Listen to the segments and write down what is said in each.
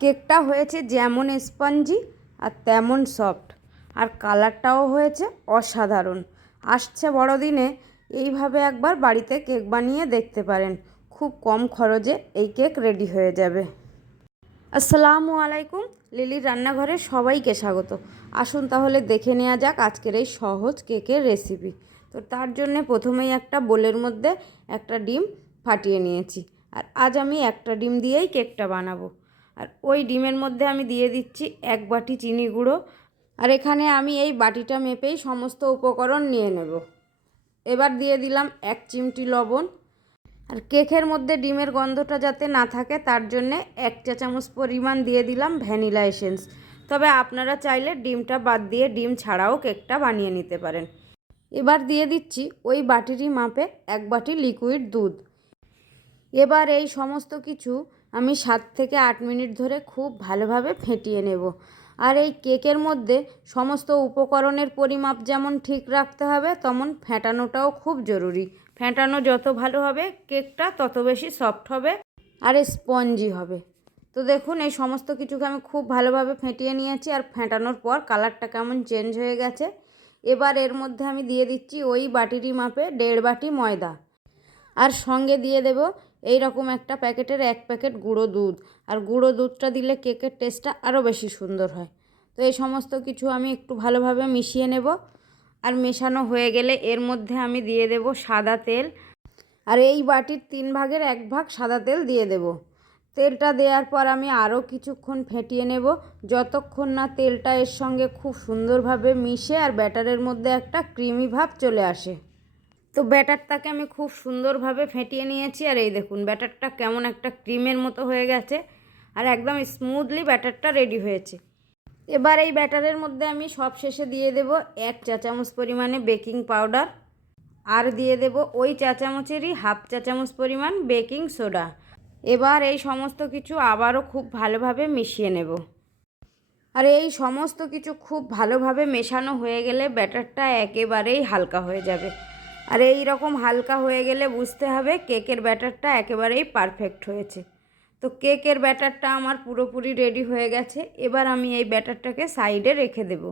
কেকটা হয়েছে যেমন স্পঞ্জি আর তেমন সফট, আর কালারটাও হয়েছে অসাধারণ। আসছে বড়দিনে এইভাবে একবার বাড়িতে কেক বানিয়ে দেখতে পারেন, খুব কম খরচে এই কেক রেডি হয়ে যাবে। আসসালামু আলাইকুম, লিলির রান্নাঘরে সবাইকে স্বাগত। আসুন তাহলে দেখে নেওয়া যাক আজকের এই সহজ কেকের রেসিপি। তো তার জন্যে প্রথমেই একটা বোলের মধ্যে একটা ডিম ফাটিয়ে নিয়েছি, আর আজ আমি একটা ডিম দিয়েই কেকটা বানাবো। আর ওই ডিমের মধ্যে আমি দিয়ে দিচ্ছি 1 বাটি চিনি গুঁড়ো, আর এখানে আমি এই বাটিটা মেপেই সমস্ত উপকরণ নিয়ে নেব। এবার দিয়ে দিলাম 1 চিমটি লবণ, আর কেকের মধ্যে ডিমের গন্ধটা যাতে না থাকে তার জন্যে 1 চা চামচ পরিমাণ দিয়ে দিলাম ভ্যানিলা এসেন্স। তবে আপনারা চাইলে ডিমটা বাদ দিয়ে ডিম ছাড়াও কেকটা বানিয়ে নিতে পারেন। এবার দিয়ে দিচ্ছি ওই বাটিরই মাপে 1 বাটি লিকুইড দুধ। এবার এই সমস্ত কিছু আমি 7 থেকে 8 মিনিট ধরে খুব ভালোভাবে ফেটিয়ে নেব। আর এই কেকের মধ্যে সমস্ত উপকরণের পরিমাপ যেমন ঠিক রাখতে হবে, তেমন ফেটানোটাও খুব জরুরি। ফেটানো যত ভালো হবে কেকটা তত বেশি সফট হবে আর স্পঞ্জি হবে। তো দেখুন এই সমস্ত কিছুকে আমি খুব ভালোভাবে ফেটিয়ে নিয়েছি, আর ফেটানোর পর কালারটা কেমন চেঞ্জ হয়ে গেছে। এবার এর মধ্যে আমি দিয়ে দিচ্ছি ওই বাটিরই মাপে 1.5 বাটি ময়দা, আর সঙ্গে দিয়ে দেব এই রকম একটা প্যাকেটের 1 প্যাকেট গুঁড়ো দুধ। আর গুঁড়ো দুধটা দিলে কেকের টেস্টটা আরও বেশি সুন্দর হয়। তো এই সমস্ত কিছু আমি একটু ভালোভাবে মিশিয়ে নেব। আর মেশানো হয়ে গেলে এর মধ্যে আমি দিয়ে দেব সাদা তেল, আর এই বাটির 3 ভাগের 1 ভাগ সাদা তেল দিয়ে দেব। তেলটা দেওয়ার পর আমি আরও কিছুক্ষণ ফেটিয়ে নেব, যতক্ষণ না তেলটা এর সঙ্গে খুব সুন্দরভাবে মিশে আর ব্যাটারের মধ্যে একটা ক্রিমি ভাব চলে আসে। তো ব্যাটারটাকে আমি খুব সুন্দরভাবে ফেটিয়ে নিয়েছি, আর এই দেখুন ব্যাটারটা কেমন একটা ক্রিমের মতো হয়ে গেছে, আর একদম স্মুথলি ব্যাটারটা রেডি হয়েছে। এবার এই ব্যাটারের মধ্যে আমি সব শেষে দিয়ে দেব 1 চা চামচ পরিমাণে বেকিং পাউডার, আর দিয়ে দেব ওই চা চামচেরই 1/2 চা চামচ পরিমাণ বেকিং সোডা। এবার এই সমস্ত কিছু আবারও খুব ভালোভাবে মিশিয়ে নেব। আর এই সমস্ত কিছু খুব ভালোভাবে মেশানো হয়ে গেলে ব্যাটারটা একেবারেই হালকা হয়ে যাবে। আর এই রকম হালকা হয়ে গেলে বুঝতে হবে কেকের ব্যাটারটা একেবারেই পারফেক্ট হয়েছে। তো কেকের ব্যাটারটা আমার পুরোপুরি রেডি হয়ে গেছে। এবার আমি এই ব্যাটারটাকে সাইডে রেখে দেব।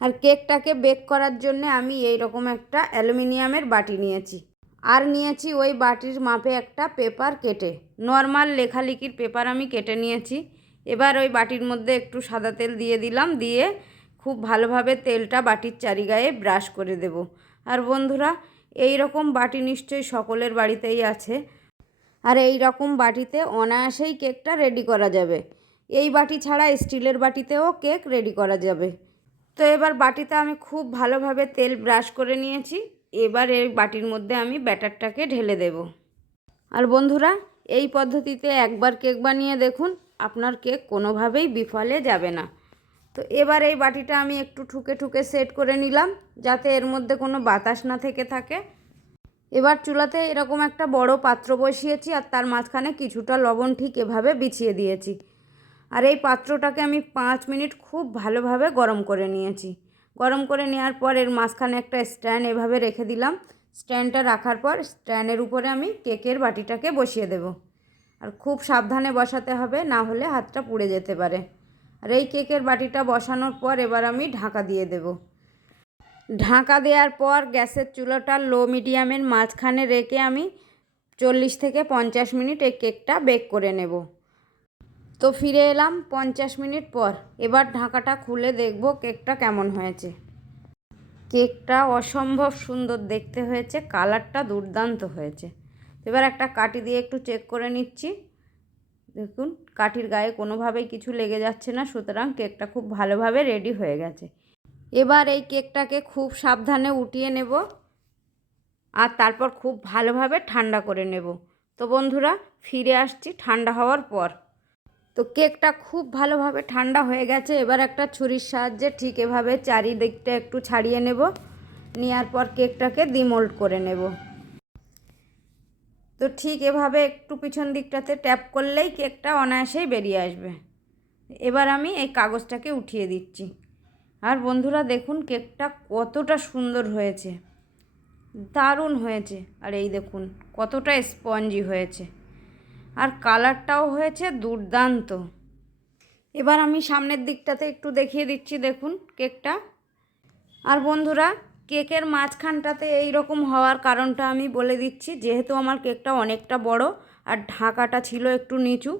আর কেকটাকে বেক করার জন্য আমি এই রকম একটা অ্যালুমিনিয়ামের বাটি নিয়েছি, আর নিয়েছি ওই বাটির মাপে একটা পেপার কেটে, নর্মাল লেখালেখির পেপার আমি কেটে নিয়েছি। এবার ওই বাটির মধ্যে একটু সাদা তেল দিয়ে দিলাম, দিয়ে খুব ভালোভাবে তেলটা বাটির চারিগায়ে ব্রাশ করে দেব। আর বন্ধুরা, এই রকম বাটি নিশ্চয়ই সকলের বাড়িতেই আছে, আর এই রকম বাটিতে অনায়াসেই কেকটা রেডি করা যাবে। এই বাটি ছাড়া স্টিলের বাটিতেও কেক রেডি করা যাবে। তো এবার বাটিতে আমি খুব ভালোভাবে তেল ব্রাশ করে নিয়েছি। এবার এই বাটির মধ্যে আমি ব্যাটারটাকে ঢেলে দেব। আর বন্ধুরা, এই পদ্ধতিতে একবার কেক বানিয়ে দেখুন, আপনার কেক কোনোভাবেই বিফলে যাবে না। তো এবার এই বাটিটা আমি একটু ঠুকে ঠুকে সেট করে নিলাম, যাতে এর মধ্যে কোনো বাতাস না থেকে থাকে। এবার চুলাতে এরকম একটা বড় পাত্র বসিয়েছি, আর তার মাঝখানে কিছুটা লবণ ঠিক এভাবে বিছিয়ে দিয়েছি। আর এই পাত্রটাকে আমি 5 মিনিট খুব ভালোভাবে গরম করে নিয়েছি। গরম করে নেওয়ার পর এর মাঝখানে একটা স্ট্যান্ড এভাবে রেখে দিলাম। স্ট্যান্ডটা রাখার পর স্ট্যান্ডের উপরে আমি কেকের বাটিটাকে বসিয়ে দেব। আর খুব সাবধানে বসাতে হবে, না হলে হাতটা পুড়ে যেতে পারে। আর এই কেকের বাটিটা বসানোর পর এবার আমি ঢাকা দিয়ে দেব। ঢাকা দেওয়ার পর গ্যাসের চুলাটা লো মিডিয়ামের মাঝখানে রেখে আমি 40 থেকে 50 মিনিট এই কেকটা বেক করে নেব। তো ফিরে এলাম 50 মিনিট পর। এবার ঢাকাটা খুলে দেখব কেকটা কেমন হয়েছে। কেকটা অসম্ভব সুন্দর দেখতে হয়েছে, কালারটা দুর্দান্ত হয়েছে। এবার একটা কাঠি দিয়ে একটু চেক করে নিচ্ছি। দেখুন কাঠির গায়ে কোনোভাবেই কিছু লেগে যাচ্ছে না, সুতরাং কেকটা খুব ভালোভাবে রেডি হয়ে গেছে। এবার এই কেকটাকে খুব সাবধানে উঠিয়ে নেব, আর তারপর খুব ভালোভাবে ঠান্ডা করে নেব। তো বন্ধুরা, ফিরে আসছি ঠান্ডা হওয়ার পর। তো কেকটা খুব ভালোভাবে ঠান্ডা হয়ে গেছে। এবার একটা ছুরির সাহায্যে ঠিক এভাবে চারিদিকটা একটু ছাড়িয়ে নেব, নেওয়ার পর কেকটাকে ডিমোল্ড করে নেব। তো ঠিক এভাবে একটু পিছন দিকটাতে ট্যাপ করলেই কেকটা অনায়াসেই বেরিয়ে আসবে। এবার আমি এই কাগজটাকে উঠিয়ে দিচ্ছি। আর বন্ধুরা দেখুন কেকটা কতটা সুন্দর হয়েছে, দারুণ হয়েছে। আর এই দেখুন কতটা স্পঞ্জি হয়েছে, আর কালারটাও হয়েছে দুর্দান্ত। এবার আমি সামনের দিকটাতে একটু দেখিয়ে দিচ্ছি, দেখুন কেকটা। আর বন্ধুরা, কেকের মাঝখানটাতে এই রকম হওয়ার কারণটা আমি বলে দিচ্ছি। যেহেতু আমার কেকটা অনেকটা বড় আর ঢাকাটা ছিল একটু নিচু,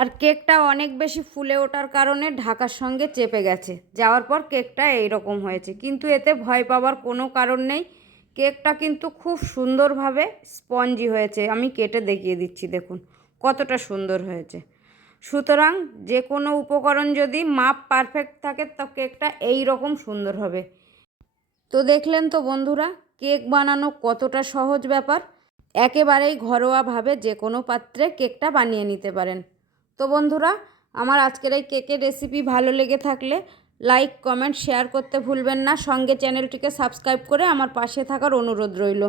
আর কেকটা অনেক বেশি ফুলে ওঠার কারণে ঢাকার সঙ্গে চেপে গেছে, যাওয়ার পর কেকটা এই রকম হয়েছে। কিন্তু এতে ভয় পাওয়ার কোনো কারণ নেই, কেকটা কিন্তু খুব সুন্দরভাবে স্পঞ্জি হয়েছে। আমি কেটে দেখিয়ে দিচ্ছি, দেখুন কতটা সুন্দর হয়েছে। সুতরাং যে কোনো উপকরণ যদি মাপ পারফেক্ট থাকে তো কেকটা এই রকম সুন্দর হবে। তো দেখলেন তো বন্ধুরা, কেক বানানো কতটা সহজ ব্যাপার। একেবারেই ঘরোয়াভাবে যে কোনো পাত্রে কেকটা বানিয়ে নিতে পারেন। তো বন্ধুরা, আমার আজকের এই কেকের রেসিপি ভালো লেগে থাকলে লাইক, কমেন্ট, শেয়ার করতে ভুলবেন না। সঙ্গে চ্যানেলটিকে সাবস্ক্রাইব করে আমার পাশে থাকার অনুরোধ রইল।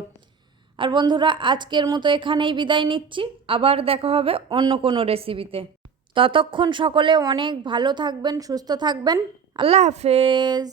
আর বন্ধুরা, আজকের মতো এখানেই বিদায় নিচ্ছি। আবার দেখা হবে অন্য কোনো রেসিপিতে। ততক্ষণ সকলে অনেক ভালো থাকবেন, সুস্থ থাকবেন। আল্লাহ হাফেজ।